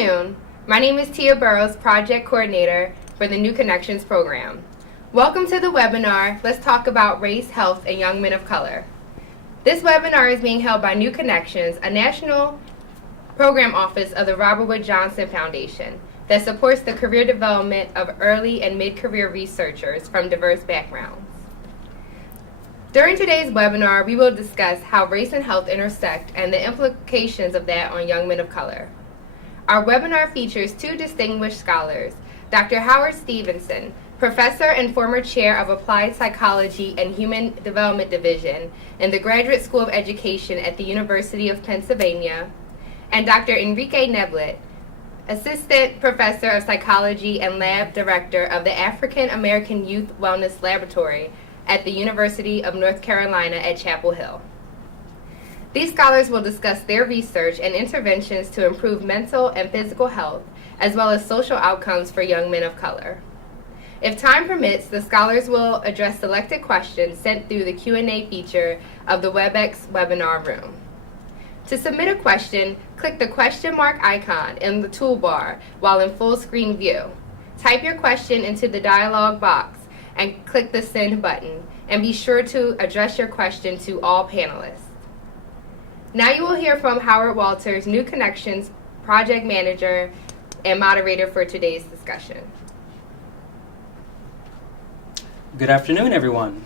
afternoon. My name is Tia Burrows, Project Coordinator for the New Connections program. Welcome to the webinar, Let's Talk About Race, Health, and Young Men of Color. This webinar is being held by New Connections, a national program office of the Robert Wood Johnson Foundation that supports the career development of early and mid-career researchers from diverse backgrounds. During today's webinar, we will discuss how race and health intersect and the implications of that on young men of color. Our webinar features two distinguished scholars, Dr. Howard Stevenson, Professor and former Chair of Applied Psychology and Human Development Division in the Graduate School of Education at the University of Pennsylvania, and Dr. Enrique Neblett, Assistant Professor of Psychology and Lab Director of the African American Youth Wellness Laboratory at the University of North Carolina at Chapel Hill. These scholars will discuss their research and interventions to improve mental and physical health, as well as social outcomes for young men of color. If time permits, the scholars will address selected questions sent through the Q&A feature of the WebEx webinar room. To submit a question, click the question mark icon in the toolbar while in full screen view. Type your question into the dialog box and click the send button, and be sure to address your question to all panelists. Now you will hear from Howard Walters, New Connections Project Manager and Moderator for today's discussion. Good afternoon, everyone.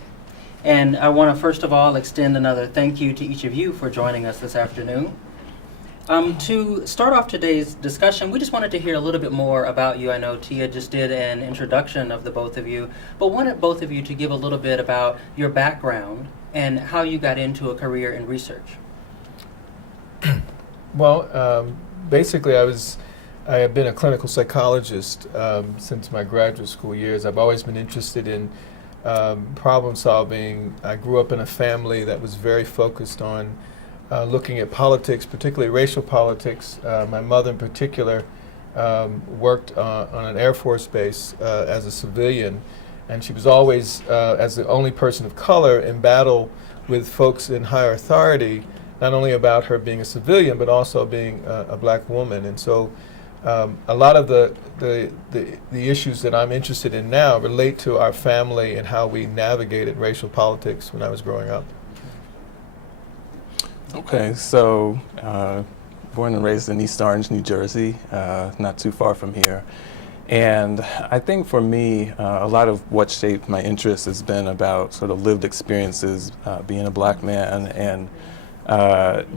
And I want to first of all extend another thank you to each of you for joining us this afternoon. To start off today's discussion, we just wanted to hear a little bit more about you. I know Tia just did an introduction of the both of you, but wanted both of you to give a little bit about your background and how you got into a career in research. Well, basically I have been a clinical psychologist since my graduate school years. I've always been interested in problem solving. I grew up in a family that was very focused on looking at politics, particularly racial politics. My mother in particular worked on an Air Force base as a civilian, and she was always, as the only person of color, in battle with folks in higher authority, not only about her being a civilian, but also being a black woman. And so a lot of the issues that I'm interested in now relate to our family and how we navigated racial politics when I was growing up. Okay, so born and raised in East Orange, New Jersey, not too far from here. And I think for me, a lot of what shaped my interest has been about sort of lived experiences, being a black man, and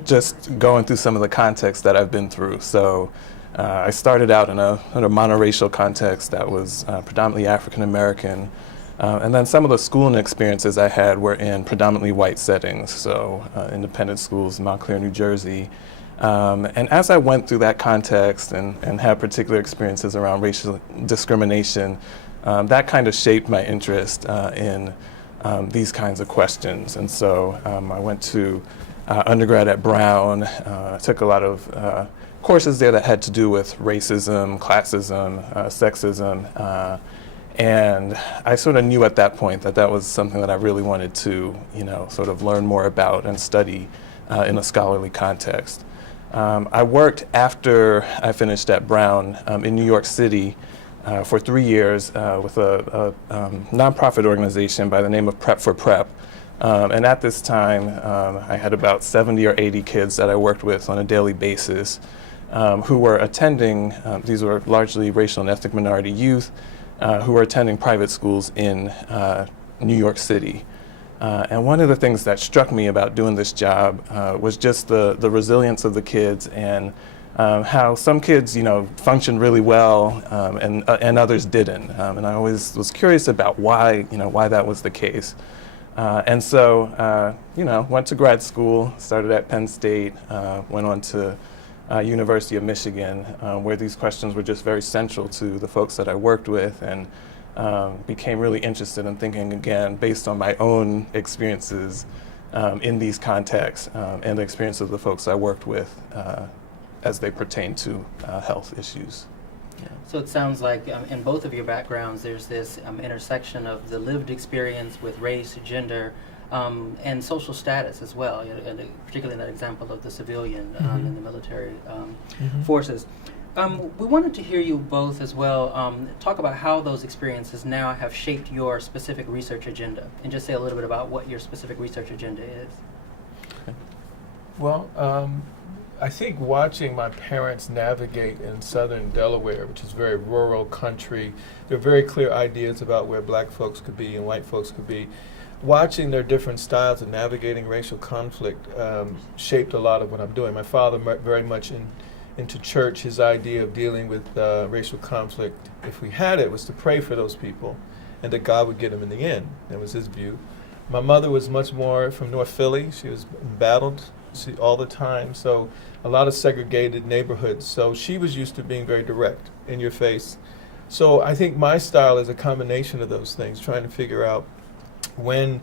just going through some of the context that I've been through. So I started out in a monoracial context that was predominantly African American. And then some of the schooling experiences I had were in predominantly white settings, so independent schools in Montclair, New Jersey. And as I went through that context and had particular experiences around racial discrimination, that kind of shaped my interest in these kinds of questions. And so I went to undergrad at Brown, took a lot of courses there that had to do with racism, classism, sexism. And I sort of knew at that point that that was something that I really wanted to, sort of learn more about and study in a scholarly context. I worked after I finished at Brown in New York City for 3 years with a nonprofit organization by the name of PreK. And at this time, I had about 70 or 80 kids that I worked with on a daily basis who were attending, these were largely racial and ethnic minority youth, who were attending private schools in New York City. And one of the things that struck me about doing this job was just the resilience of the kids and how some kids, functioned really well and others didn't. And I always was curious about why that was the case. And so, went to grad school, started at Penn State, went on to University of Michigan, where these questions were just very central to the folks that I worked with, and became really interested in thinking again based on my own experiences in these contexts and the experience of the folks I worked with as they pertain to health issues. Yeah. So it sounds like in both of your backgrounds there's this intersection of the lived experience with race, gender, and social status as well, and particularly in that example of the civilian in the military forces. We wanted to hear you both as well talk about how those experiences now have shaped your specific research agenda, and just say a little bit about what your specific research agenda is. Well, I think watching my parents navigate in southern Delaware, which is very rural country, there are very clear ideas about where black folks could be and white folks could be. Watching their different styles of navigating racial conflict shaped a lot of what I'm doing. My father very much into church. His idea of dealing with racial conflict, if we had it, was to pray for those people and that God would get them in the end. That was his view. My mother was much more from North Philly. She was battled all the time, so a lot of segregated neighborhoods. So she was used to being very direct, in your face. So I think my style is a combination of those things, trying to figure out when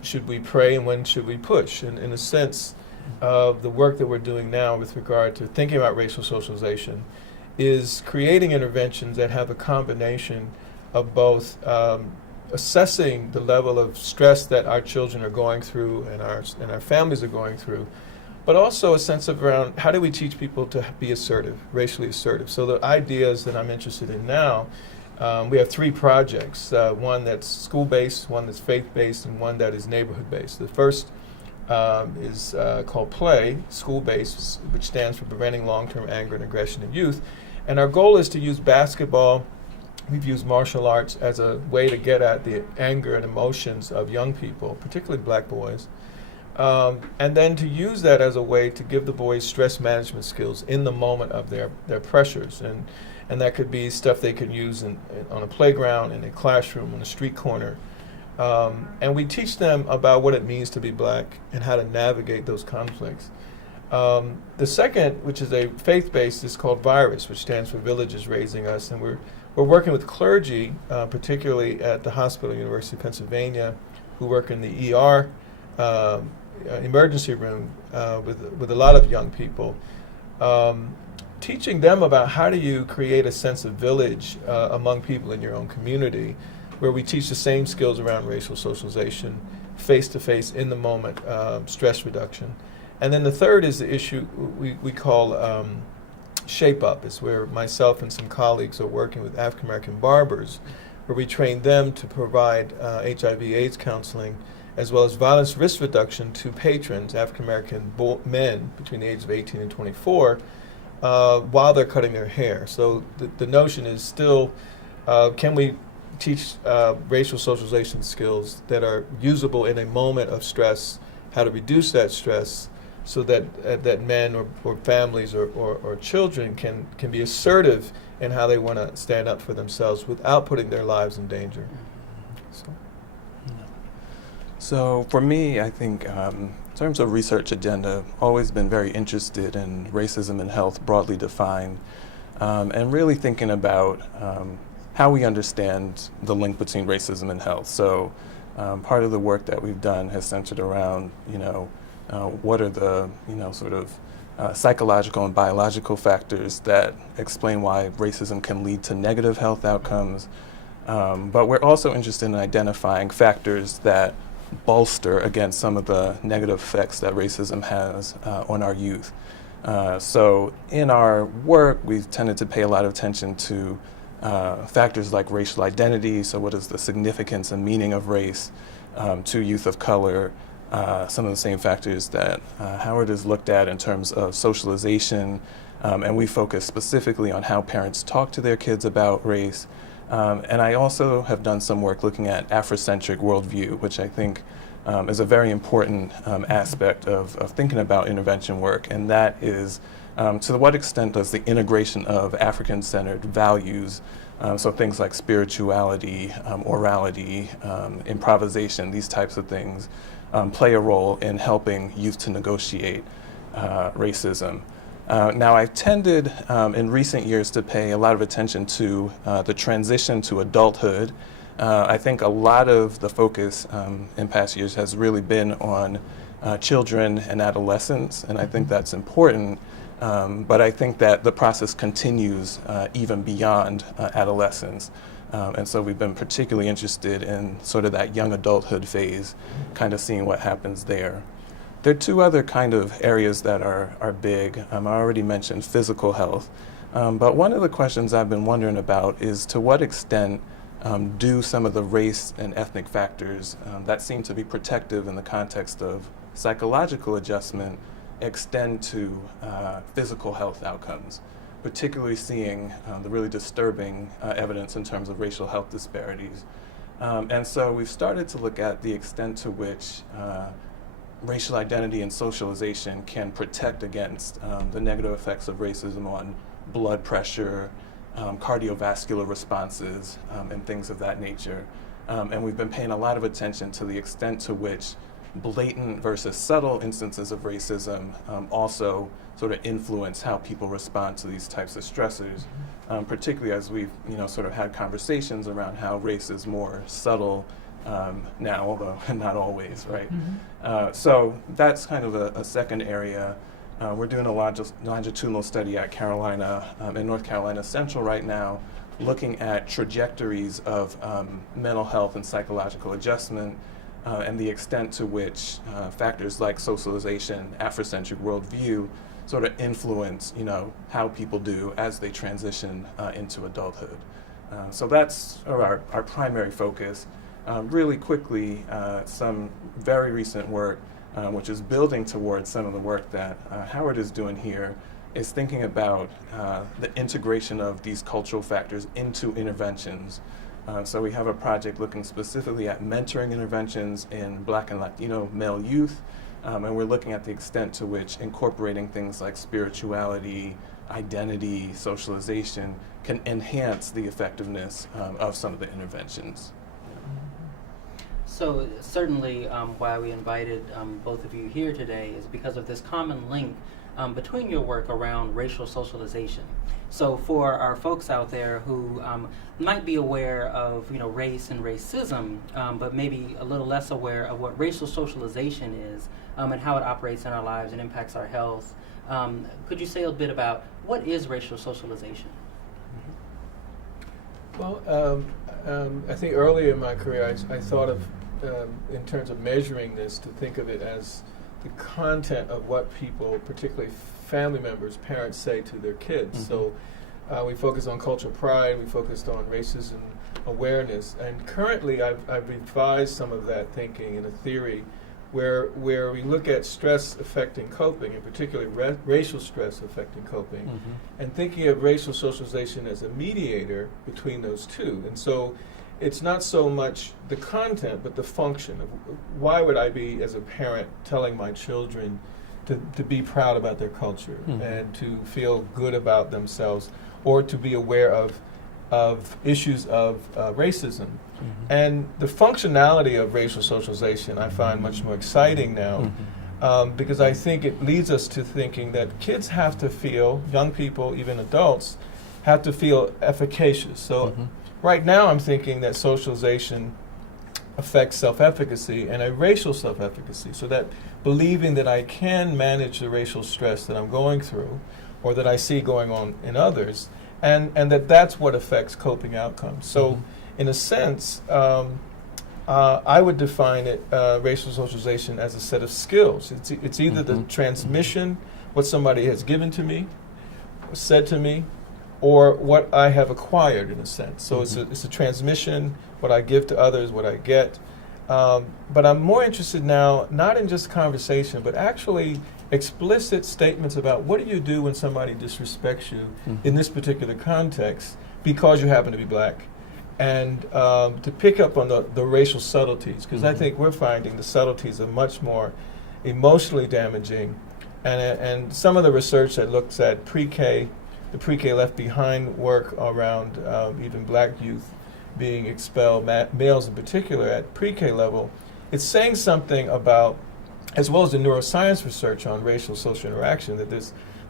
should we pray and when should we push. And in a sense of the work that we're doing now with regard to thinking about racial socialization is creating interventions that have a combination of both assessing the level of stress that our children are going through and our families are going through, but also a sense of around how do we teach people to be assertive, racially assertive. So the ideas that I'm interested in now, we have 3 projects, one that's school-based, one that's faith-based, and one that is neighborhood-based. The first is called PreK, school-based, which stands for Preventing Long-Term Anger and Aggression in Youth. And our goal is to use basketball, we've used martial arts as a way to get at the anger and emotions of young people, particularly black boys. And then to use that as a way to give the boys stress management skills in the moment of their pressures. And that could be stuff they can use on a playground, in a classroom, on a street corner. And we teach them about what it means to be black and how to navigate those conflicts. The second, which is a faith-based, is called VIRUS, which stands for Villages Raising Us. And we're working with clergy, particularly at the hospital, University of Pennsylvania, who work in the ER emergency room with a lot of young people, teaching them about how do you create a sense of village among people in your own community, where we teach the same skills around racial socialization, face-to-face, in the moment, stress reduction. And then the third is the issue we call Shape Up. It's where myself and some colleagues are working with African American barbers, where we train them to provide HIV/AIDS counseling as well as violence risk reduction to patrons, African American men between the ages of 18 and 24, while they're cutting their hair. So the notion is still, can we teach racial socialization skills that are usable in a moment of stress, how to reduce that stress, so that men or families or children can be assertive in how they want to stand up for themselves without putting their lives in danger. So for me, I think in terms of research agenda, always been very interested in racism and health broadly defined, and really thinking about how we understand the link between racism and health. So part of the work that we've done has centered around, what are the, sort of psychological and biological factors that explain why racism can lead to negative health outcomes. But we're also interested in identifying factors that bolster against some of the negative effects that racism has on our youth. So in our work, we've tended to pay a lot of attention to factors like racial identity, so what is the significance and meaning of race to youth of color, some of the same factors that Howard has looked at in terms of socialization, and we focus specifically on how parents talk to their kids about race. And I also have done some work looking at Afrocentric worldview, which I think is a very important aspect of thinking about intervention work, and that is to what extent does the integration of African-centered values, so things like spirituality, orality, improvisation, these types of things, play a role in helping youth to negotiate racism. Now, I've tended in recent years to pay a lot of attention to the transition to adulthood. I think a lot of the focus in past years has really been on children and adolescents, and I think that's important. But I think that the process continues even beyond adolescence. And so we've been particularly interested in sort of that young adulthood phase, kind of seeing what happens there. There are 2 other kind of areas that are big. I already mentioned physical health. But one of the questions I've been wondering about is to what extent do some of the race and ethnic factors that seem to be protective in the context of psychological adjustment extend to physical health outcomes, particularly seeing the really disturbing evidence in terms of racial health disparities. And so we've started to look at the extent to which racial identity and socialization can protect against the negative effects of racism on blood pressure, cardiovascular responses, and things of that nature. And we've been paying a lot of attention to the extent to which blatant versus subtle instances of racism also sort of influence how people respond to these types of stressors, particularly as we've sort of had conversations around how race is more subtle now, although not always, right? So that's kind of a second area. We're doing a longitudinal study at Carolina, in North Carolina Central right now, looking at trajectories of mental health and psychological adjustment and the extent to which factors like socialization, Afrocentric worldview, sort of influence, how people do as they transition into adulthood. So that's our primary focus. Really quickly, some very recent work, which is building towards some of the work that Howard is doing here, is thinking about the integration of these cultural factors into interventions. So we have a project looking specifically at mentoring interventions in Black and Latino male youth, and we're looking at the extent to which incorporating things like spirituality, identity, socialization can enhance the effectiveness of some of the interventions. So certainly why we invited both of you here today is because of this common link between your work around racial socialization. So for our folks out there who might be aware of race and racism, but maybe a little less aware of what racial socialization is and how it operates in our lives and impacts our health, could you say a bit about what is racial socialization? Well, I think earlier in my career I thought of, in terms of measuring this, to think of it as the content of what people, particularly family members, parents, say to their kids. So we focused on cultural pride, we focused on racism awareness, and currently I've revised some of that thinking in a theory where we look at stress affecting coping, and particularly racial stress affecting coping, and thinking of racial socialization as a mediator between those two. And so it's not so much the content, but the function of why would I be, as a parent, telling my children to be proud about their culture and to feel good about themselves, or to be aware of issues of racism. And the functionality of racial socialization I find much more exciting now, because I think it leads us to thinking that kids have to feel, young people, even adults, have to feel efficacious. So right now I'm thinking that socialization affects self-efficacy and a racial self-efficacy, so that believing that I can manage the racial stress that I'm going through or that I see going on in others, and that's what affects coping outcomes. So in a sense, I would define it, racial socialization, as a set of skills. It's either the transmission, what somebody has given to me, said to me, or what I have acquired, in a sense. So it's a transmission, what I give to others, what I get. But I'm more interested now, not in just conversation, but actually explicit statements about what do you do when somebody disrespects you in this particular context because you happen to be black. And to pick up on the racial subtleties, because I think we're finding the subtleties are much more emotionally damaging. And some of the research that looks at PreK, the PreK Left Behind work around even black youth being expelled, males in particular, at PreK level, it's saying something about, as well as the neuroscience research on racial social interaction,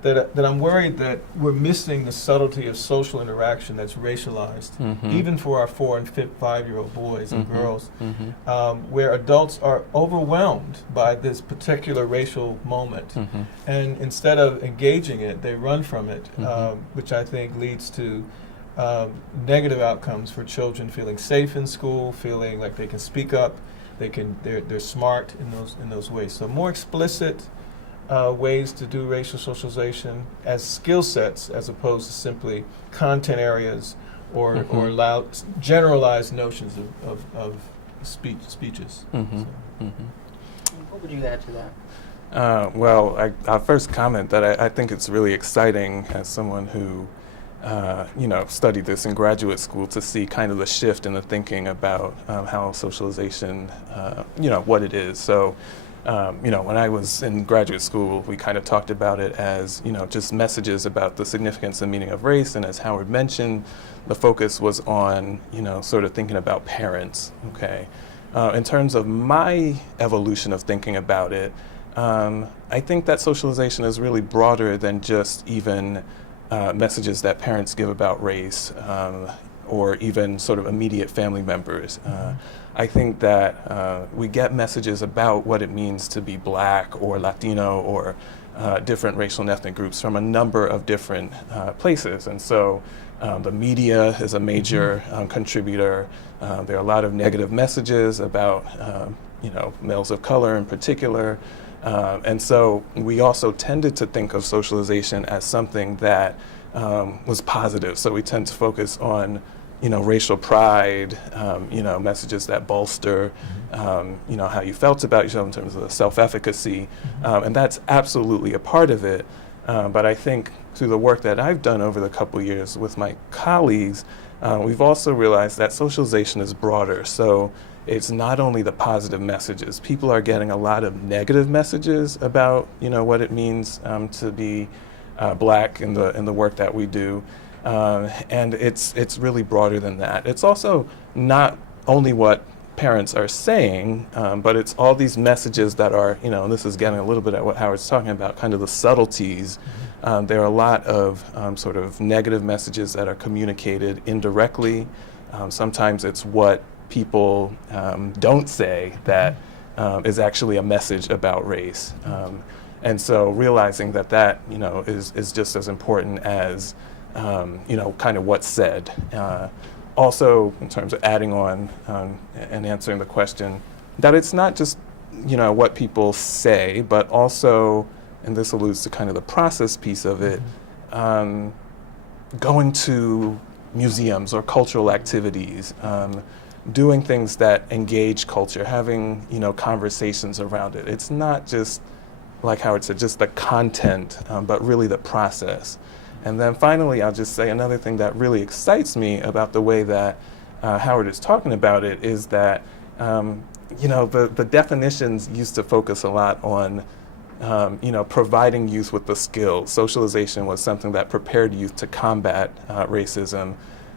that I'm worried that we're missing the subtlety of social interaction that's racialized, even for our 4- and 5-year-old boys and girls, where adults are overwhelmed by this particular racial moment. And instead of engaging it, they run from it, which I think leads to negative outcomes for children feeling safe in school, feeling like they can speak up, they're smart in those ways. So more explicit ways to do racial socialization as skill sets as opposed to simply content areas or generalized notions of speeches. Mm-hmm. So. What would you add to that? I'll first comment that I think it's really exciting as someone who, studied this in graduate school to see kind of the shift in the thinking about how socialization, what it is. So, when I was in graduate school, we kind of talked about it as, just messages about the significance and meaning of race. And as Howard mentioned, the focus was on, sort of thinking about parents, okay? In terms of my evolution of thinking about it, I think that socialization is really broader than just even messages that parents give about race or even sort of immediate family members. I think that we get messages about what it means to be Black or Latino or different racial and ethnic groups from a number of different places. And so the media is a major contributor. There are a lot of negative messages about males of color in particular. And so we also tended to think of socialization as something that was positive. So we tend to focus on, racial pride, messages that bolster, how you felt about yourself in terms of self-efficacy. And that's absolutely a part of it. But I think through the work that I've done over the couple years with my colleagues, we've also realized that socialization is broader. So it's not only the positive messages. People are getting a lot of negative messages about, what it means to be Black in the work that we do, and it's really broader than that. It's also not only what parents are saying, but it's all these messages that are, and this is getting a little bit at what Howard's talking about, kind of the subtleties. There are a lot of sort of negative messages that are communicated indirectly. Sometimes it's what people don't say that is actually a message about race. And so realizing that is just as important as, kind of what's said. Also, in terms of adding on and answering the question, that it's not just, what people say, but also, and this alludes to kind of the process piece of it, going to museums or cultural activities, doing things that engage culture, having, conversations around it. It's not just, like Howard said, just the content, but really the process. And then finally, I'll just say another thing that really excites me about the way that Howard is talking about it is that, the definitions used to focus a lot on, providing youth with the skills. Socialization was something that prepared youth to combat racism.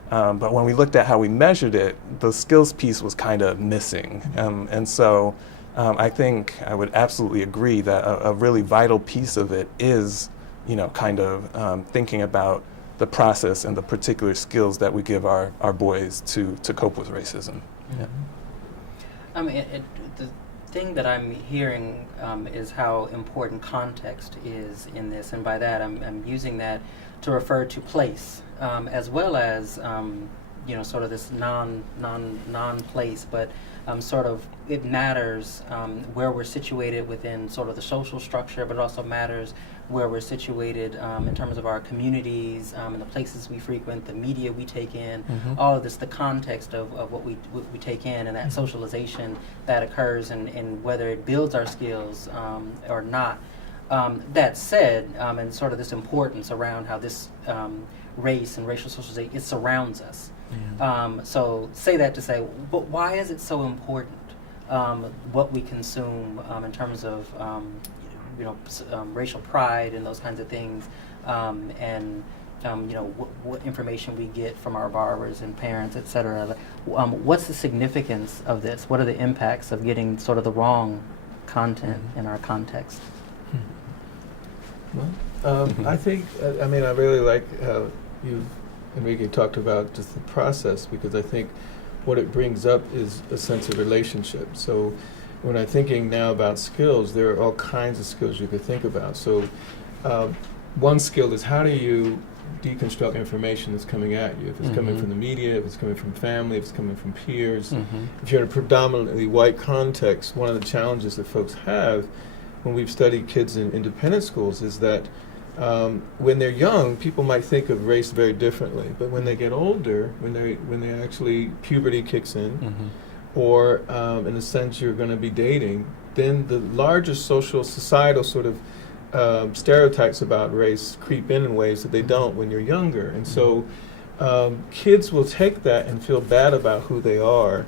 But when we looked at how we measured it, the skills piece was kind of missing. And so I think I would absolutely agree that a really vital piece of it is, kind of thinking about the process and the particular skills that we give our boys to cope with racism. Yeah. The thing that I'm hearing is how important context is in this, and by that I'm using that to refer to place, as well as sort of this non-place, but sort of it matters where we're situated within sort of the social structure, but it also matters where we're situated in terms of our communities and the places we frequent, the media we take in, all of this, the context of what we take in, and that socialization that occurs, and whether it builds our skills or not. That said, and sort of this importance around how this race and racial socialization, it surrounds us. So say that to say, but why is it so important what we consume in terms of racial pride and those kinds of things, and what information we get from our borrowers and parents, et cetera. What's the significance of this? What are the impacts of getting sort of the wrong content in our context? Well, I think, I really like how you, Enrique, talked about just the process, because I think what it brings up is a sense of relationship. So when I'm thinking now about skills, there are all kinds of skills you could think about. So one skill is, how do you deconstruct information that's coming at you? If it's coming from the media, if it's coming from family, if it's coming from peers. If you're in a predominantly white context, one of the challenges that folks have when we've studied kids in independent schools is that when they're young, people might think of race very differently, but when they get older, when they actually puberty kicks in, or in a sense you're going to be dating, then the larger social, societal sort of stereotypes about race creep in ways that they don't when you're younger. And so kids will take that and feel bad about who they are,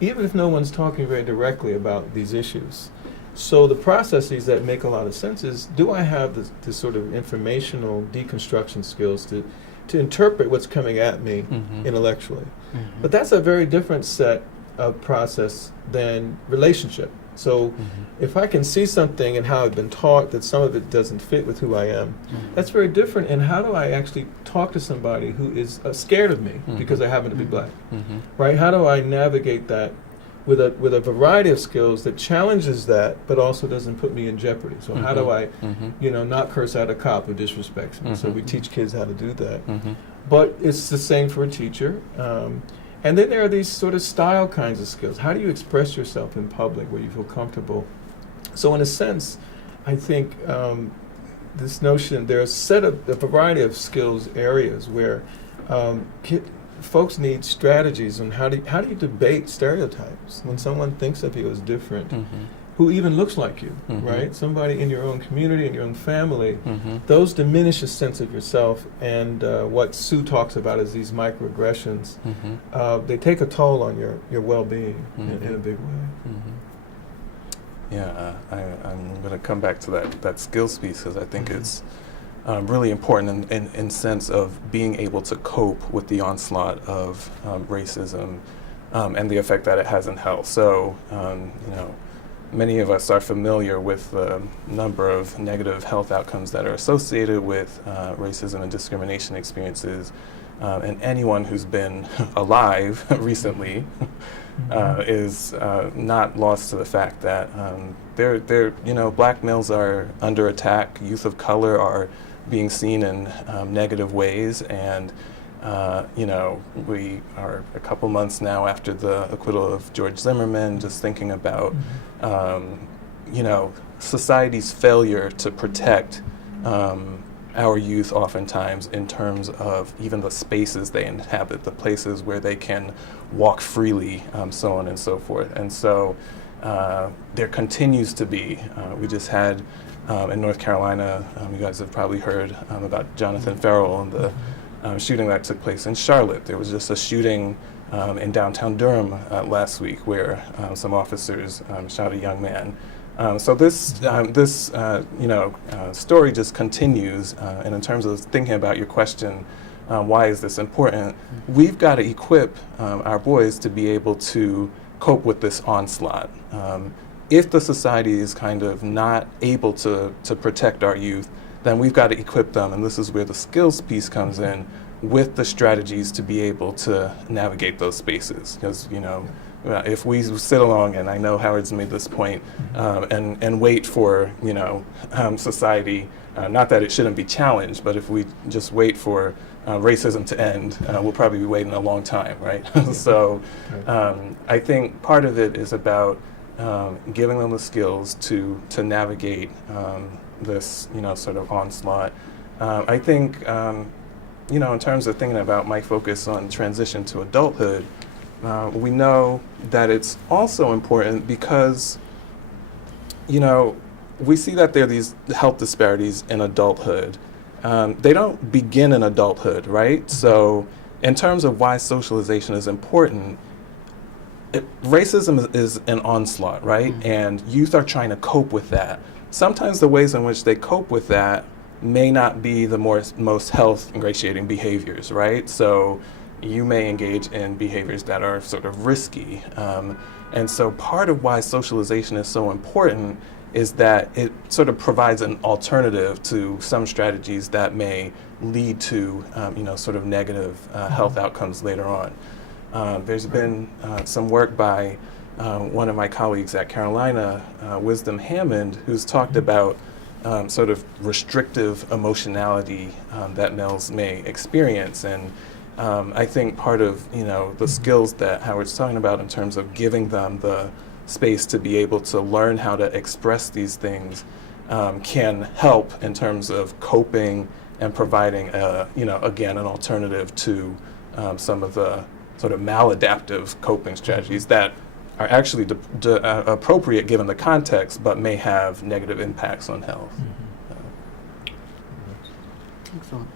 even if no one's talking very directly about these issues. So the processes that make a lot of sense is, do I have the sort of informational deconstruction skills to interpret what's coming at me intellectually? But that's a very different set of process than relationship. So if I can see something and how I've been taught that some of it doesn't fit with who I am, that's very different. And how do I actually talk to somebody who is scared of me because I happen to be black? Right? How do I navigate that with a variety of skills that challenges that, but also doesn't put me in jeopardy? So how do I, not curse out a cop who disrespects me? So we teach kids how to do that. But it's the same for a teacher. And then there are these sort of style kinds of skills. How do you express yourself in public where you feel comfortable? So in a sense, I think this notion, there are a variety of skills areas where folks need strategies on how do you debate stereotypes when someone thinks of you as different, who even looks like you, right? Somebody in your own community, in your own family. Those diminish a sense of yourself, and what Sue talks about is these microaggressions. They take a toll on your well-being in a big way. Yeah, I'm going to come back to that skills piece, because I think it's really important in sense of being able to cope with the onslaught of racism and the effect that it has in health. So, many of us are familiar with the number of negative health outcomes that are associated with racism and discrimination experiences. And anyone who's been alive recently is not lost to the fact that black males are under attack, youth of color are being seen in negative ways, and we are a couple months now after the acquittal of George Zimmerman, just thinking about, society's failure to protect our youth oftentimes in terms of even the spaces they inhabit, the places where they can walk freely, so on and so forth. And so there continues to be, we just had in North Carolina, you guys have probably heard about Jonathan Ferrell and the shooting that took place in Charlotte. There was just a shooting in downtown Durham last week where some officers shot a young man. So this story just continues, and in terms of thinking about your question, why is this important? We've got to equip our boys to be able to cope with this onslaught. If the society is kind of not able to protect our youth, then we've got to equip them, and this is where the skills piece comes in, with the strategies to be able to navigate those spaces. Because, if we sit along, and I know Howard's made this point, and wait for, society, not that it shouldn't be challenged, but if we just wait for racism to end, we'll probably be waiting a long time, right? So I think part of it is about giving them the skills to navigate this, sort of onslaught. I think, in terms of thinking about my focus on transition to adulthood, we know that it's also important because, we see that there are these health disparities in adulthood. They don't begin in adulthood, right? So in terms of why socialization is important, racism is an onslaught, right? And youth are trying to cope with that. Sometimes the ways in which they cope with that may not be the most health ingratiating behaviors, right? So you may engage in behaviors that are sort of risky. And so part of why socialization is so important is that it sort of provides an alternative to some strategies that may lead to, sort of negative health outcomes later on. There's been some work by one of my colleagues at Carolina, Wisdom Hammond, who's talked about sort of restrictive emotionality that males may experience. And I think part of the skills that Howard's talking about in terms of giving them the space to be able to learn how to express these things can help in terms of coping and providing, again, an alternative to some of the sort of maladaptive coping strategies that are actually appropriate given the context, but may have negative impacts on health. Excellent.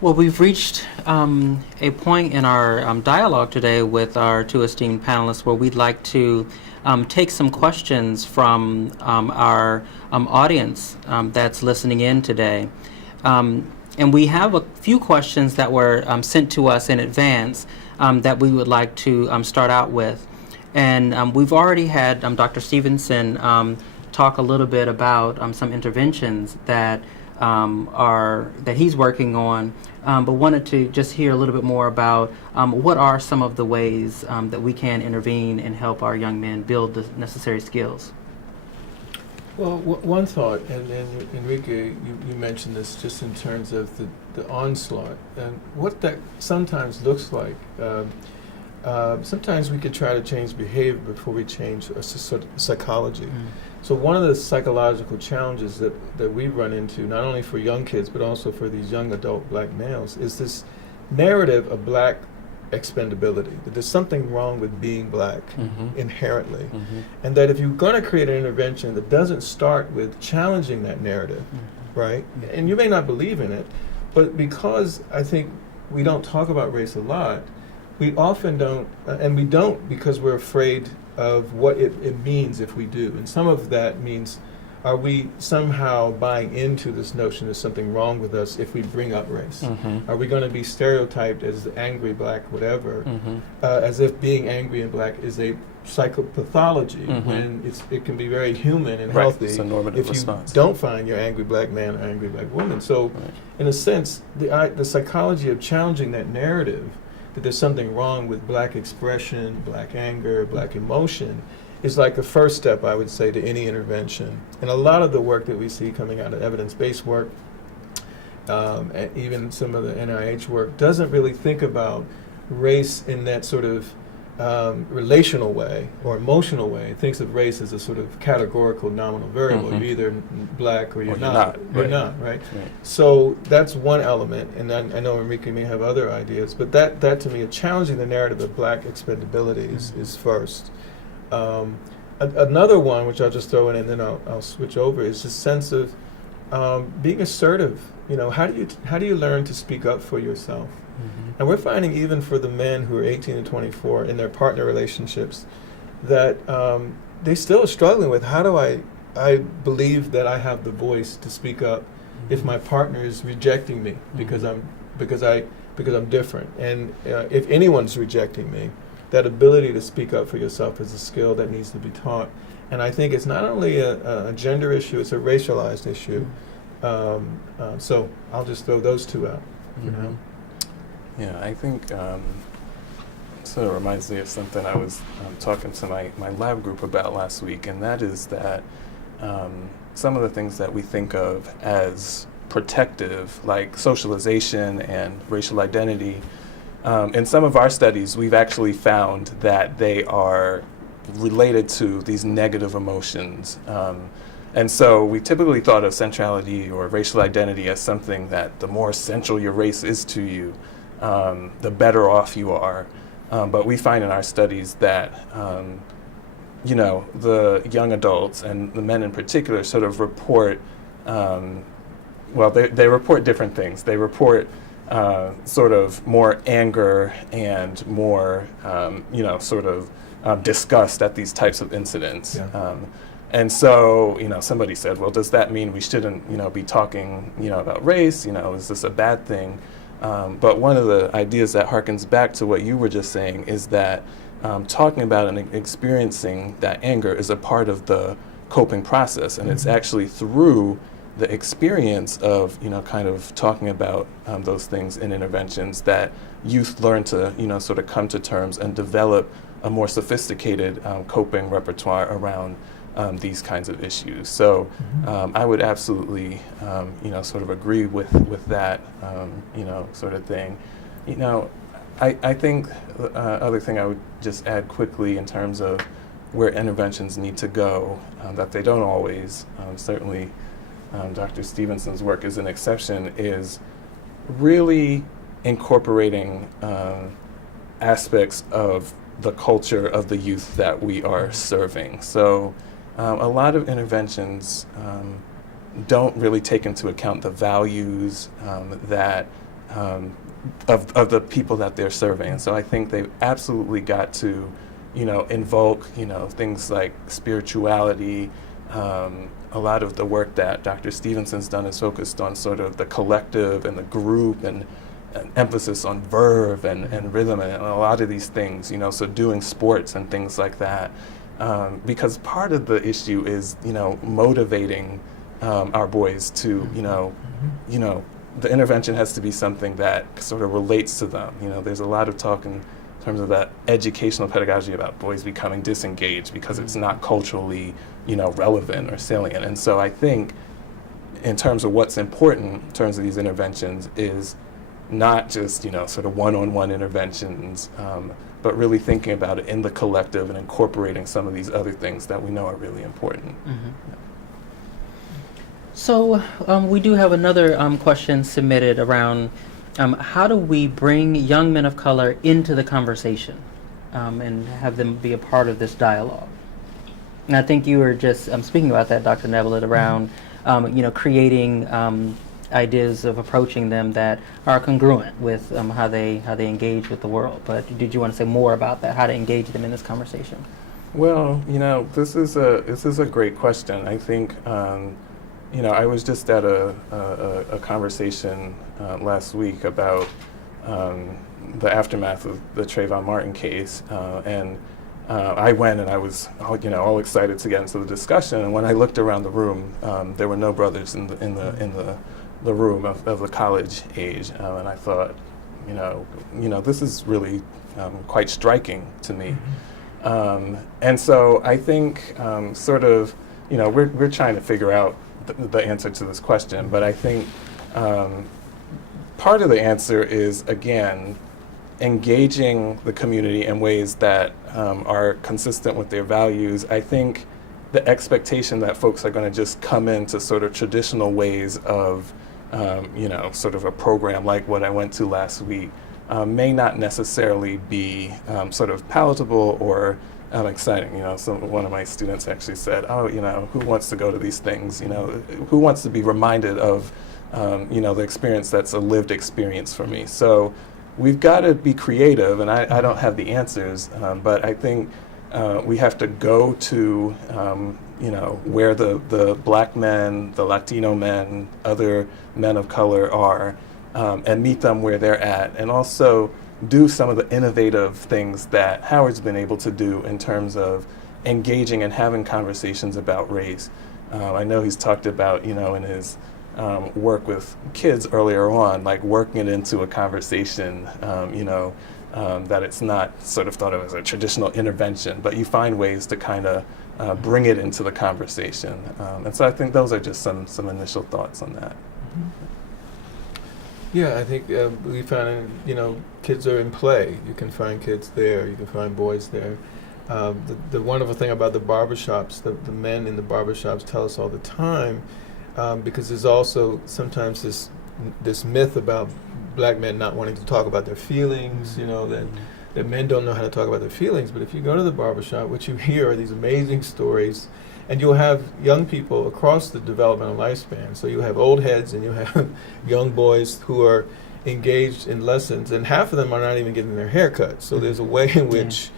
Well, we've reached a point in our dialogue today with our two esteemed panelists where we'd like to take some questions from our audience that's listening in today. And we have a few questions that were sent to us in advance that we would like to start out with. And we've already had Dr. Stevenson talk a little bit about some interventions that that he's working on, but wanted to just hear a little bit more about what are some of the ways that we can intervene and help our young men build the necessary skills. Well, one thought, and Enrique, you mentioned this just in terms of the onslaught and what that sometimes looks like. Sometimes we could try to change behavior before we change psychology. So one of the psychological challenges that we run into, not only for young kids, but also for these young adult black males, is this narrative of black expendability, that there's something wrong with being black inherently. And that if you're going to create an intervention that doesn't start with challenging that narrative, right? And you may not believe in it, but because I think we don't talk about race a lot, we often don't, and we don't because we're afraid of what it means if we do. And some of that means, are we somehow buying into this notion there's something wrong with us if we bring up race? Are we going to be stereotyped as the angry black whatever, as if being angry and black is a psychopathology when it can be very human and healthy it's a normative response. You don't find your angry black man or angry black woman. So in a sense, the psychology of challenging that narrative that there's something wrong with black expression, black anger, black emotion, is like a first step, I would say, to any intervention. And a lot of the work that we see coming out of evidence-based work, and even some of the NIH work, doesn't really think about race in that sort of relational way or emotional way. It thinks of race as a sort of categorical nominal variable. You're either black or you're not. You're not, right? So that's one element, and I know Enrique may have other ideas, but that to me, challenging the narrative of black expendability is first. Another one, which I'll just throw in and then I'll switch over, is this sense of being assertive. You know, how do you learn to speak up for yourself? And we're finding even for the men who are 18 to 24 in their partner relationships that they still are struggling with, how do I believe that I have the voice to speak up if my partner is rejecting me because I'm different, and if anyone's rejecting me. That ability to speak up for yourself is a skill that needs to be taught. And I think it's not only a gender issue, it's a racialized issue. So I'll just throw those two out for now. Yeah, I think sort of reminds me of something I was talking to my lab group about last week, and that is that some of the things that we think of as protective, like socialization and racial identity, in some of our studies, we've actually found that they are related to these negative emotions. And so we typically thought of centrality or racial identity as something that the more central your race is to you, the better off you are. But we find in our studies that, the young adults and the men in particular sort of report, they report different things. They report sort of more anger and more, disgust at these types of incidents. Yeah. And so, somebody said, well, does that mean we shouldn't, be talking, about race? Is this a bad thing? But one of the ideas that harkens back to what you were just saying is that talking about and experiencing that anger is a part of the coping process, and it's actually through the experience of, kind of talking about those things in interventions that youth learn to, sort of come to terms and develop a more sophisticated coping repertoire around these kinds of issues. So I would absolutely, sort of agree with that, sort of thing. I think the other thing I would just add quickly in terms of where interventions need to go, that they don't always. Certainly, Dr. Stevenson's work is an exception, is really incorporating aspects of the culture of the youth that we are serving. So a lot of interventions don't really take into account the values that of the people that they're serving. And so I think they've absolutely got to, invoke, things like spirituality. A lot of the work that Dr. Stevenson's done is focused on sort of the collective and the group and an emphasis on verve and rhythm and a lot of these things, so doing sports and things like that. Because part of the issue is, motivating our boys to, the intervention has to be something that sort of relates to them. There's a lot of talk in terms of that educational pedagogy about boys becoming disengaged because it's not culturally, relevant or salient. And so I think in terms of what's important in terms of these interventions is not just, sort of one-on-one interventions, but really thinking about it in the collective and incorporating some of these other things that we know are really important. Mm-hmm. So we do have another question submitted around how do we bring young men of color into the conversation and have them be a part of this dialogue? And I think you were just speaking about that, Dr. Nebelit, around creating ideas of approaching them that are congruent with how they engage with the world. But did you want to say more about that? How to engage them in this conversation? Well, this is a great question. I think I was just at a conversation last week about the aftermath of the Trayvon Martin case, and I went and I was all excited to get into the discussion. And when I looked around the room, there were no brothers in the room of the college age, and I thought, this is really quite striking to me. And so I think we're trying to figure out the answer to this question, but I think part of the answer is, again, engaging the community in ways that are consistent with their values. I think the expectation that folks are going to just come into sort of traditional ways of, sort of a program like what I went to last week may not necessarily be sort of palatable or exciting. One of my students actually said, who wants to go to these things? Who wants to be reminded of, the experience that's a lived experience for me? So we've got to be creative, and I don't have the answers, but I think we have to go to, where the black men, the Latino men, other men of color are, and meet them where they're at, and also do some of the innovative things that Howard's been able to do in terms of engaging and having conversations about race. I know he's talked about, in his work with kids earlier on, like working it into a conversation, that it's not sort of thought of as a traditional intervention, but you find ways to kind of bring it into the conversation. And so I think those are just some initial thoughts on that. Yeah, I think we found, kids are in play. You can find kids there. You can find boys there. The wonderful thing about the barbershops, the men in the barbershops tell us all the time, because there's also sometimes this myth about black men not wanting to talk about their feelings, that men don't know how to talk about their feelings. But if you go to the barbershop, what you hear are these amazing stories. And you'll have young people across the developmental lifespan. So you have old heads and you have young boys who are engaged in lessons, and half of them are not even getting their hair cut. So there's a way in which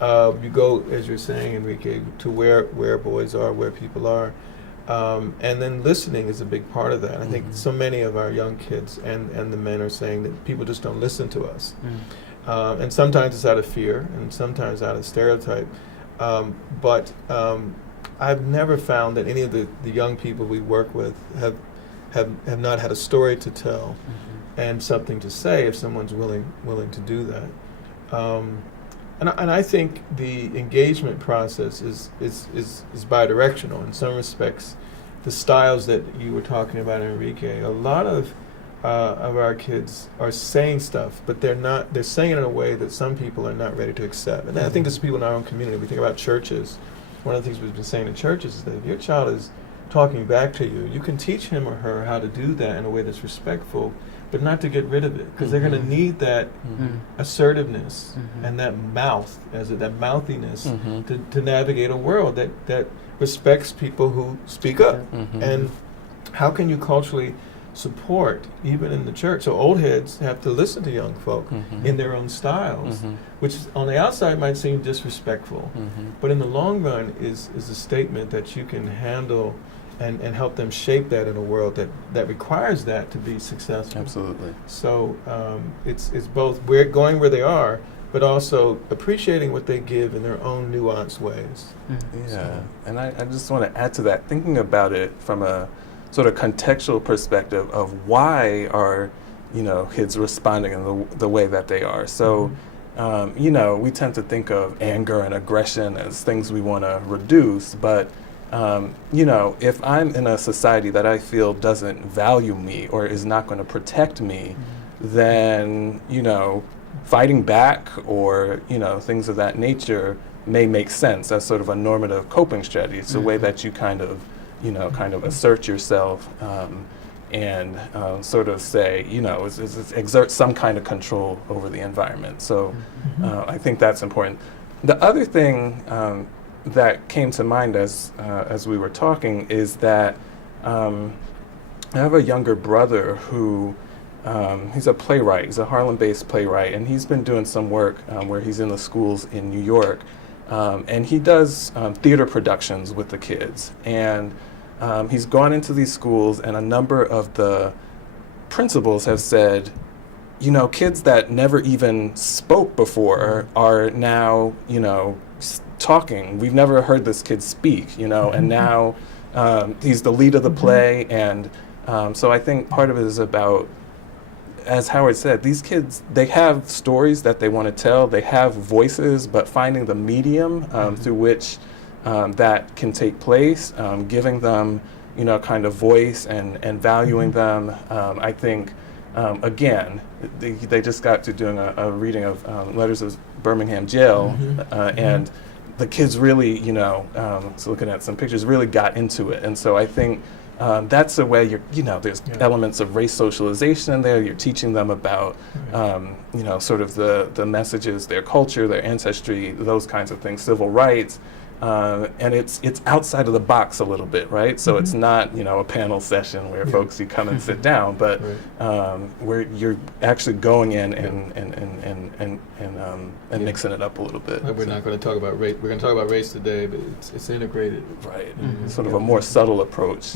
you go, as you're saying, Enrique, to where boys are, where people are. And then listening is a big part of that. I think so many of our young kids and the men are saying that people just don't listen to us. And sometimes it's out of fear and sometimes out of stereotype. But I've never found that any of the young people we work with have not had a story to tell and something to say if someone's willing to do that. And I think the engagement process is bidirectional in some respects. The styles that you were talking about, Enrique, a lot of of our kids are saying stuff, but they're saying it in a way that some people are not ready to accept. And I think this is people in our own community. We think about churches. One of the things we've been saying in churches is that if your child is talking back to you, you can teach him or her how to do that in a way that's respectful, but not to get rid of it, because they're going to need that assertiveness and that that mouthiness to navigate a world that respects people who speak up. And how can you culturally support, even in the church? So old heads have to listen to young folk in their own styles, which on the outside might seem disrespectful, but in the long run is a statement that you can handle and help them shape that in a world that requires that to be successful. Absolutely. So it's both we're going where they are, but also appreciating what they give in their own nuanced ways. Yeah, and I just want to add to that, thinking about it from a sort of contextual perspective of why are, kids responding in the way that they are. So, we tend to think of anger and aggression as things we want to reduce, but if I'm in a society that I feel doesn't value me or is not going to protect me, then, fighting back or, things of that nature may make sense as sort of a normative coping strategy. It's a way that you kind of assert yourself and sort of say, exert some kind of control over the environment. So I think that's important. The other thing that came to mind as we were talking is that I have a younger brother who he's a playwright. He's a Harlem-based playwright, and he's been doing some work where he's in the schools in New York, and he does theater productions with the kids. And he's gone into these schools, and a number of the principals have said, kids that never even spoke before are now, talking. We've never heard this kid speak, and now he's the lead of the play. And so I think part of it is about, as Howard said, these kids, they have stories that they want to tell. They have voices, but finding the medium through which that can take place, giving them, kind of voice and valuing them. I think, again, they just got to doing a reading of Letters of Birmingham Jail, and the kids really, so looking at some pictures, really got into it. And so I think that's a way there's elements of race socialization in there. You're teaching them about, sort of the messages, their culture, their ancestry, those kinds of things, civil rights. And it's outside of the box a little bit, right? So it's not, a panel session where folks, you come and sit down, but where you're actually going in and mixing it up a little bit. We're not going to talk about race. We're going to talk about race today, but it's integrated. Right. Sort of a more subtle approach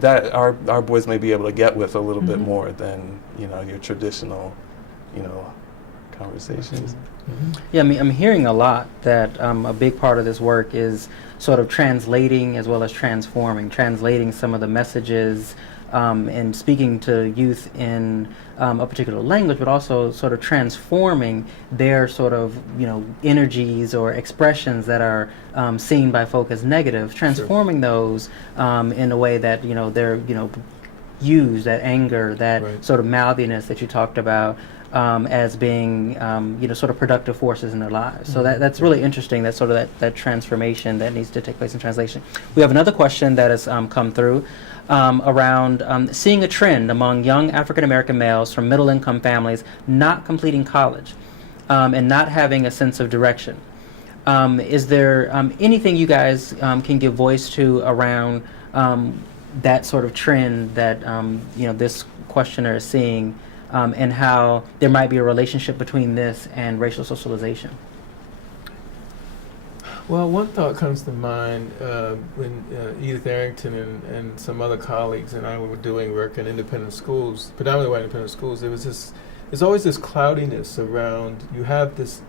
that our boys may be able to get with a little bit more than, your traditional, conversations. Yeah, I'm hearing a lot that a big part of this work is sort of translating as well as translating some of the messages and speaking to youth in a particular language, but also sort of transforming their sort of, energies or expressions that are seen by folk as negative, transforming those in a way that, they're, used, that anger, that sort of mouthiness that you talked about, as being, sort of productive forces in their lives. So that's really interesting, that sort of that transformation that needs to take place in translation. We have another question that has come through around seeing a trend among young African-American males from middle-income families not completing college and not having a sense of direction. Is there anything you guys can give voice to around that sort of trend that, this questioner is seeing, and how there might be a relationship between this and racial socialization? Well, one thought comes to mind when Edith Arrington and some other colleagues and I were doing work in independent schools, predominantly white independent schools. There's always this cloudiness around, you have this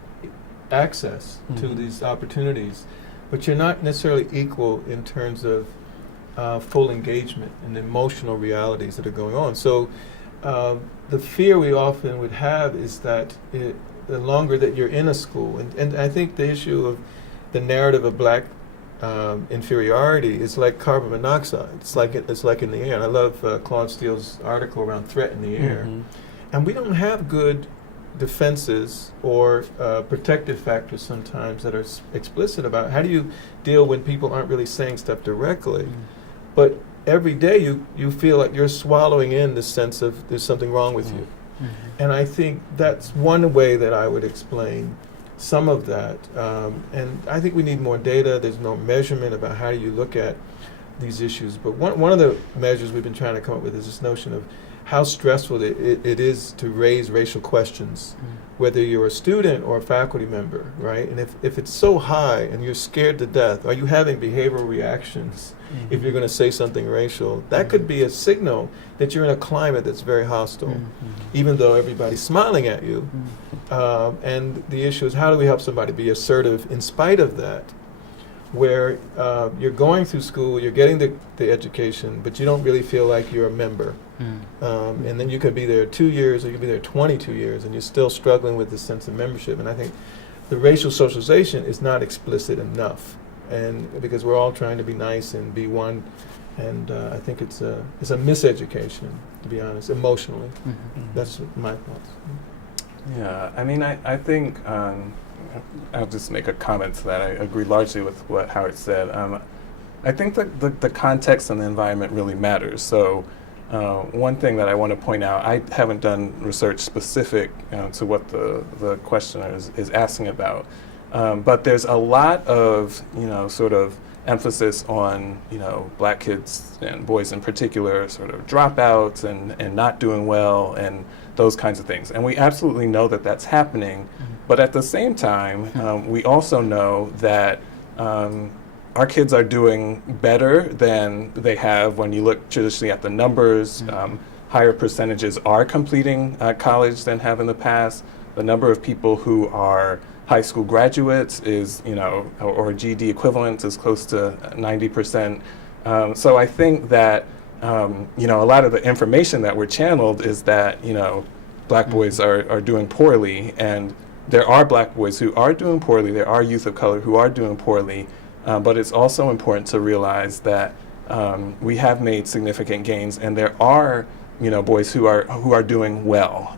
access to these opportunities, but you're not necessarily equal in terms of full engagement and emotional realities that are going on. So the fear we often would have is that the longer that you're in a school, and I think the issue of the narrative of black inferiority is like carbon monoxide. It's like in the air. And I love Claude Steele's article around threat in the air. And we don't have good defenses or protective factors sometimes that are explicit about how do you deal when people aren't really saying stuff directly, but every day you feel like you're swallowing in the sense of there's something wrong with you. And I think that's one way that I would explain some of that. And I think we need more data. There's no measurement about how you look at these issues. But one of the measures we've been trying to come up with is this notion of how stressful it is to raise racial questions, whether you're a student or a faculty member, right? And if it's so high and you're scared to death, are you having behavioral reactions if you're going to say something racial? That could be a signal that you're in a climate that's very hostile, even though everybody's smiling at you. And the issue is, how do we help somebody be assertive in spite of that? Where you're going through school, you're getting the education, but you don't really feel like you're a member. And then you could be there 2 years, or you could be there 22 years, and you're still struggling with this sense of membership. And I think the racial socialization is not explicit enough, and because we're all trying to be nice and be one, and I think it's a miseducation, to be honest, emotionally. That's my thoughts. Yeah, I mean, I think I'll just make a comment to that. I agree largely with what Howard said. I think that the context and the environment really matters. So one thing that I want to point out, I haven't done research specific to what the questioner is asking about, but there's a lot of, sort of emphasis on, black kids and boys in particular, sort of dropouts and not doing well and those kinds of things. And we absolutely know that that's happening. But at the same time, we also know that our kids are doing better than they have when you look traditionally at the numbers. Higher percentages are completing college than have in the past. The number of people who are high school graduates is, or GED equivalents is close to 90%. So I think that, a lot of the information that we're channeled is that, black boys are doing poorly, and there are black boys who are doing poorly, there are youth of color who are doing poorly, but it's also important to realize that we have made significant gains, and there are boys who are doing well.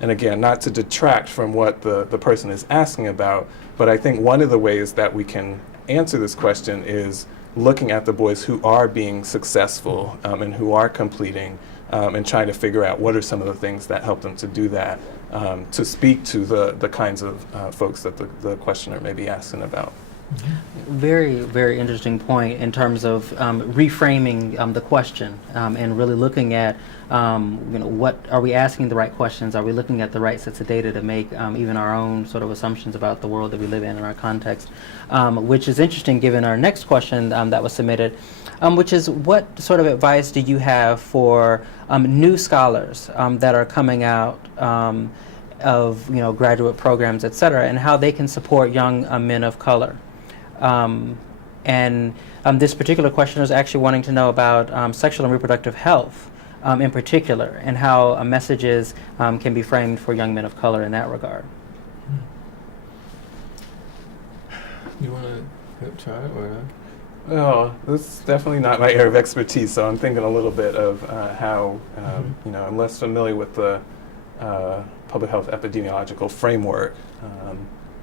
And again, not to detract from what the person is asking about, but I think one of the ways that we can answer this question is looking at the boys who are being successful and who are completing, and trying to figure out what are some of the things that help them to do that, to speak to the kinds of folks that the questioner may be asking about. Very, very interesting point in terms of reframing the question and really looking at, what are we asking the right questions? Are we looking at the right sets of data to make even our own sort of assumptions about the world that we live in our context? Which is interesting given our next question that was submitted, which is, what sort of advice do you have for new scholars that are coming out of graduate programs, et cetera, and how they can support young men of color? And this particular questioner is actually wanting to know about sexual and reproductive health in particular, and how messages can be framed for young men of color in that regard. You want to try it or not? Well, this is definitely not my area of expertise, so I'm thinking a little bit of how, I'm less familiar with the public health epidemiological framework.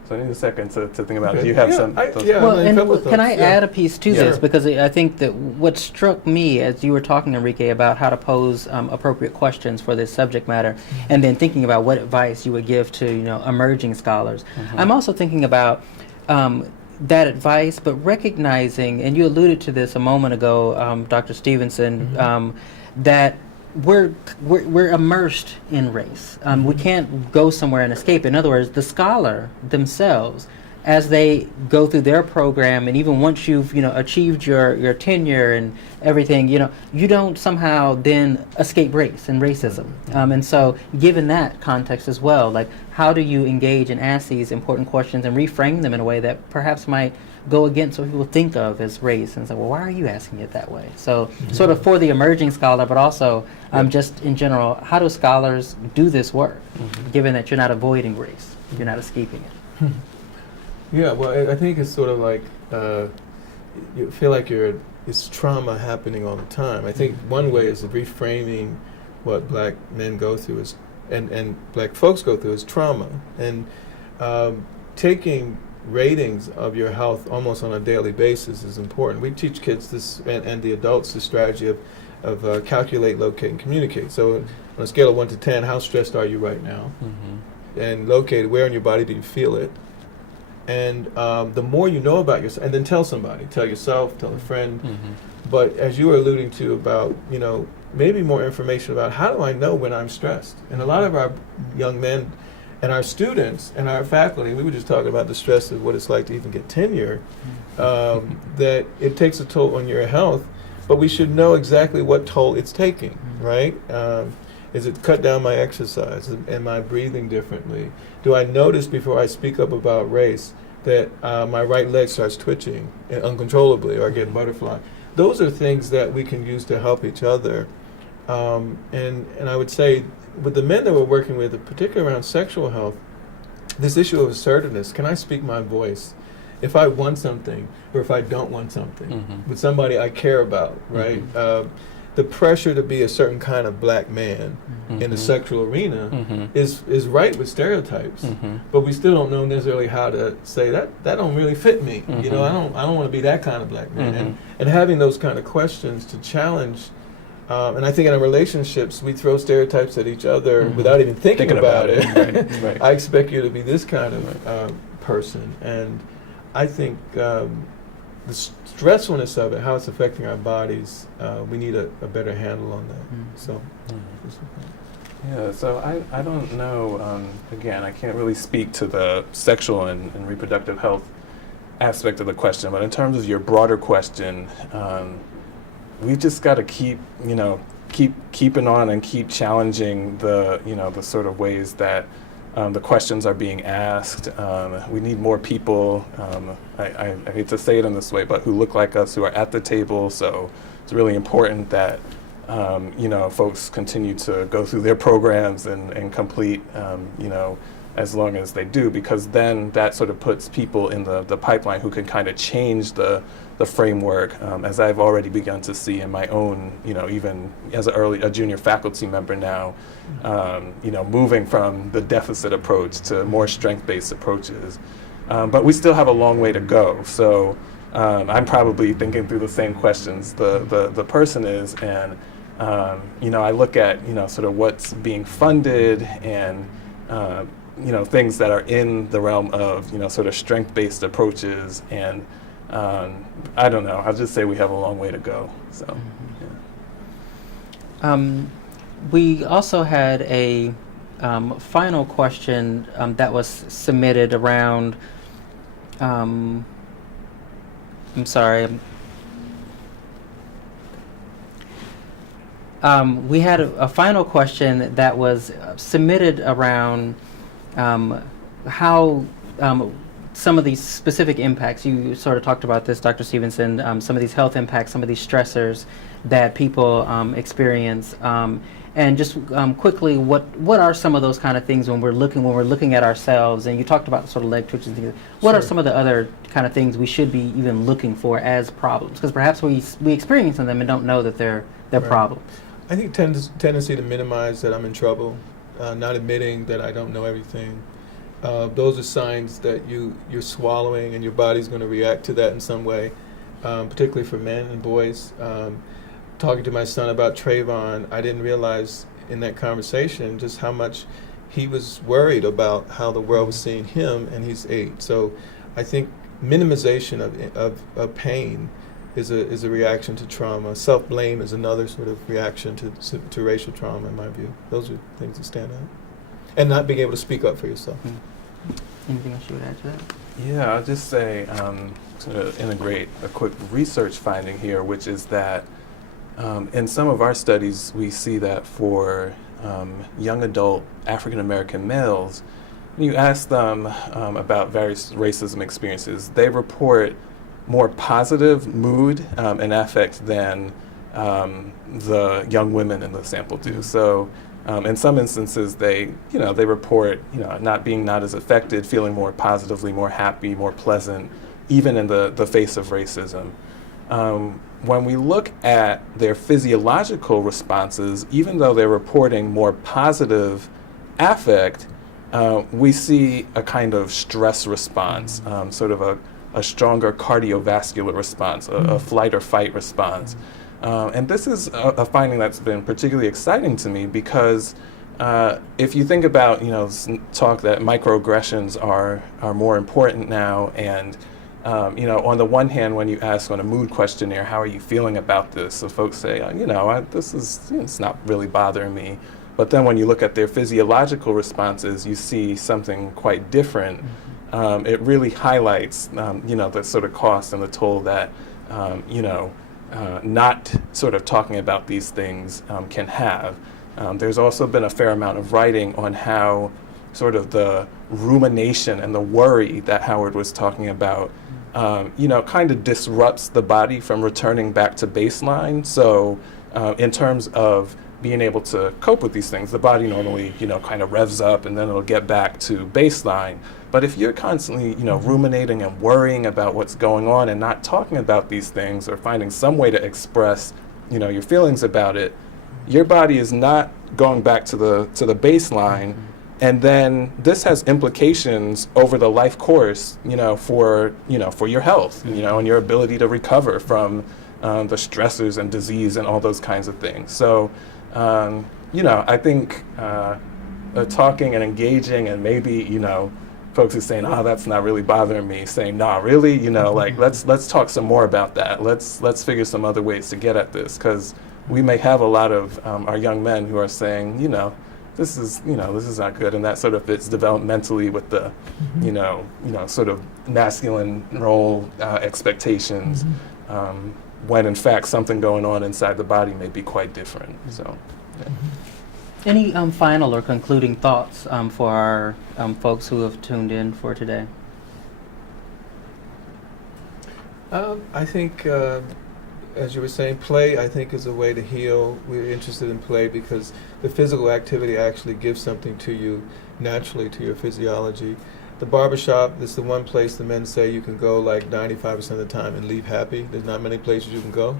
So I need a second to think about it. Do you have some? Well, and can I add a piece to this? Because I think that what struck me as you were talking, Enrique, about how to pose appropriate questions for this subject matter, and then thinking about what advice you would give to emerging scholars. I'm also thinking about that advice, but recognizing, and you alluded to this a moment ago, Dr. Stevenson, that we're immersed in race. We can't go somewhere and escape. In other words, the scholar themselves, as they go through their program, and even once you've achieved your tenure and everything, you don't somehow then escape race and racism. And so, given that context as well, like, how do you engage and ask these important questions and reframe them in a way that perhaps might go against what people think of as race, and say, well, why are you asking it that way? So sort of for the emerging scholar, but also just in general, how do scholars do this work, given that you're not avoiding race, you're not escaping it? Yeah, well, I think it's sort of like, you feel like it's trauma happening all the time. I think one way is reframing what black men go through and black folks go through as trauma, and taking ratings of your health almost on a daily basis is important. We teach kids this and the adults the strategy of calculate, locate, and communicate. So on a scale of 1 to 10, how stressed are you right now? And locate, where in your body do you feel it? And the more you know about yourself, and then tell somebody, tell yourself, tell a friend. But as you were alluding to about, maybe more information about how do I know when I'm stressed? And a lot of our young men and our students and our faculty, we were just talking about the stress of what it's like to even get tenure, that it takes a toll on your health, but we should know exactly what toll it's taking, right? Is it cut down my exercise? Am I breathing differently? Do I notice before I speak up about race that my right leg starts twitching uncontrollably, or I get butterfly? Those are things that we can use to help each other. And I would say with the men that we're working with, particularly around sexual health, this issue of assertiveness, can I speak my voice? If I want something or if I don't want something with somebody I care about, right? The pressure to be a certain kind of black man in the sexual arena is right with stereotypes, but we still don't know necessarily how to say that don't really fit me. I don't want to be that kind of black man. And having those kind of questions to challenge. And I think in our relationships, we throw stereotypes at each other without even thinking about it. Right. I expect you to be this kind of person. And I think the stressfulness of it, how it's affecting our bodies, we need a better handle on that. So, yeah, so I don't know, again, I can't really speak to the sexual and reproductive health aspect of the question, but in terms of your broader question, we just got to keep keeping on and keep challenging the sort of ways that the questions are being asked. We need more people, I hate to say it in this way, but who look like us, who are at the table. So it's really important that folks continue to go through their programs and complete as long as they do, because then that sort of puts people in the pipeline who can kind of change the framework, as I've already begun to see in my own, even as a junior faculty member now, moving from the deficit approach to more strength-based approaches. But we still have a long way to go. So I'm probably thinking through the same questions the person is, and I look at sort of what's being funded and things that are in the realm of sort of strength-based approaches, and I don't know. I'll just say we have a long way to go. So, yeah. We also had a final question that was submitted around. I'm sorry. We had a final question that was submitted around how some of these specific impacts, you sort of talked about this, Dr. Stevenson, some of these health impacts, some of these stressors that people experience, and just quickly, what are some of those kind of things when we're looking at ourselves? And you talked about sort of leg twitches and things. What are some of the other kind of things we should be even looking for as problems? Because perhaps we experience them and don't know that they're problems. I think tendency to minimize that I'm in trouble, not admitting that I don't know everything. Those are signs that you're swallowing and your body's going to react to that in some way, particularly for men and boys. Talking to my son about Trayvon, I didn't realize in that conversation just how much he was worried about how the world was seeing him, and he's 8. So I think minimization of pain is a reaction to trauma. Self-blame is another sort of reaction to racial trauma, in my view. Those are things that stand out. And not being able to speak up for yourself. Anything else you would add to that? Yeah, I'll just say, to integrate a quick research finding here, which is that in some of our studies, we see that for young adult African American males, when you ask them about various racism experiences, they report more positive mood and affect than the young women in the sample do. So in some instances, they report not as affected, feeling more positively, more happy, more pleasant even in the face of racism. When we look at their physiological responses, even though they're reporting more positive affect, we see a kind of stress response, sort of a stronger cardiovascular response, a flight or fight response. And this is a finding that's been particularly exciting to me because if you think about, talk that microaggressions are more important now, and on the one hand, when you ask on a mood questionnaire, how are you feeling about this? So folks say, it's not really bothering me. But then when you look at their physiological responses, you see something quite different. It really highlights, the sort of cost and the toll that, not sort of talking about these things can have. There's also been a fair amount of writing on how sort of the rumination and the worry that Howard was talking about, kind of disrupts the body from returning back to baseline. So in terms of being able to cope with these things, the body normally, kind of revs up and then it'll get back to baseline. But if you're constantly, ruminating and worrying about what's going on and not talking about these things or finding some way to express, your feelings about it, your body is not going back to the baseline. And then this has implications over the life course, for your health, and your ability to recover from the stressors and disease and all those kinds of things. So, I think talking and engaging, and maybe, folks are saying, oh, that's not really bothering me, saying, nah, really, let's talk some more about that. Let's figure some other ways to get at this, because we may have a lot of our young men who are saying, this is not good, and that sort of fits developmentally with the, sort of masculine role expectations, when in fact something going on inside the body may be quite different. So, yeah. Any final or concluding thoughts for our folks who have tuned in for today? I think, as you were saying, play, I think, is a way to heal. We're interested in play because the physical activity actually gives something to you naturally, to your physiology. The barbershop is the one place the men say you can go like 95% of the time and leave happy. There's not many places you can go.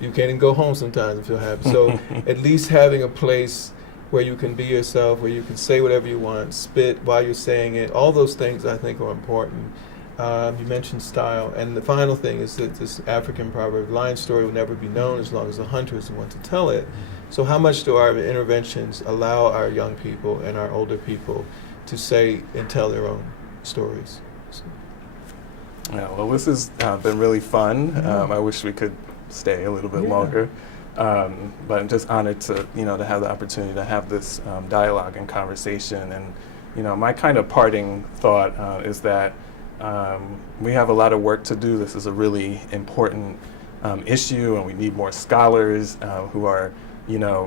You can't even go home sometimes and feel happy. So at least having a place where you can be yourself, where you can say whatever you want, spit while you're saying it, all those things I think are important. You mentioned style, and the final thing is that this African proverb, lion's story will never be known as long as the hunter is the one to tell it. So how much do our interventions allow our young people and our older people to say and tell their own stories? So. Yeah, well, this has been really fun. I wish we could stay a little bit longer. But I'm just honored to, to have the opportunity to have this dialogue and conversation. And, my kind of parting thought is that we have a lot of work to do. This is a really important issue, and we need more scholars who are,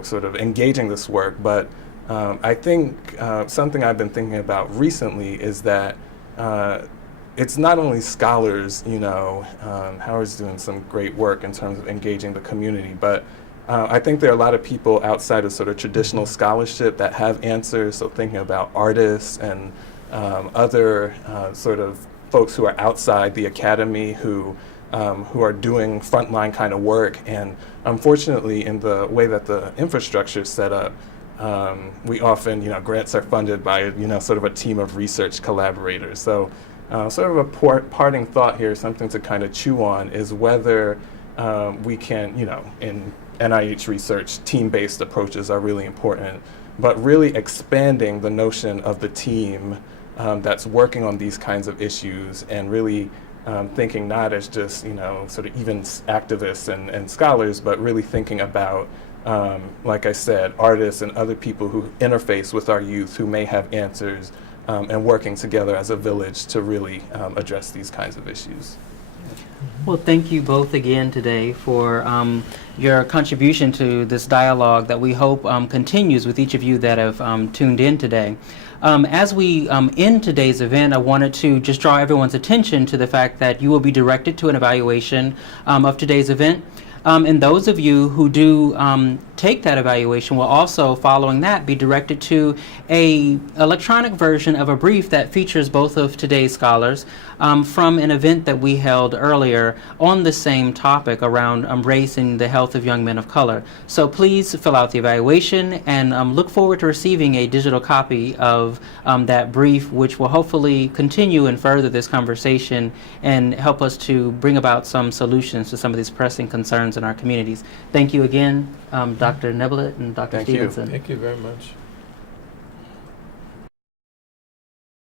sort of engaging this work. But I think something I've been thinking about recently is that it's not only scholars, Howard's doing some great work in terms of engaging the community, but I think there are a lot of people outside of sort of traditional scholarship that have answers. So thinking about artists and other sort of folks who are outside the academy who are doing frontline kind of work. And unfortunately, in the way that the infrastructure is set up, we often, grants are funded by, sort of a team of research collaborators. So sort of a parting thought here, something to kind of chew on, is whether we can, in NIH research, team-based approaches are really important, but really expanding the notion of the team that's working on these kinds of issues, and really thinking not as just, sort of even activists and scholars, but really thinking about, like I said, artists and other people who interface with our youth who may have answers, and working together as a village to really address these kinds of issues. Well, thank you both again today for your contribution to this dialogue that we hope continues with each of you that have tuned in today. As we end today's event, I wanted to just draw everyone's attention to the fact that you will be directed to an evaluation of today's event. And those of you who do take that evaluation will also, following that, be directed to a electronic version of a brief that features both of today's scholars from an event that we held earlier on the same topic around race and the health of young men of color. So please fill out the evaluation and look forward to receiving a digital copy of that brief, which will hopefully continue and further this conversation and help us to bring about some solutions to some of these pressing concerns in our communities. Thank you again, Dr. Neblett and Dr. Thank you. Stevenson. Thank you very much.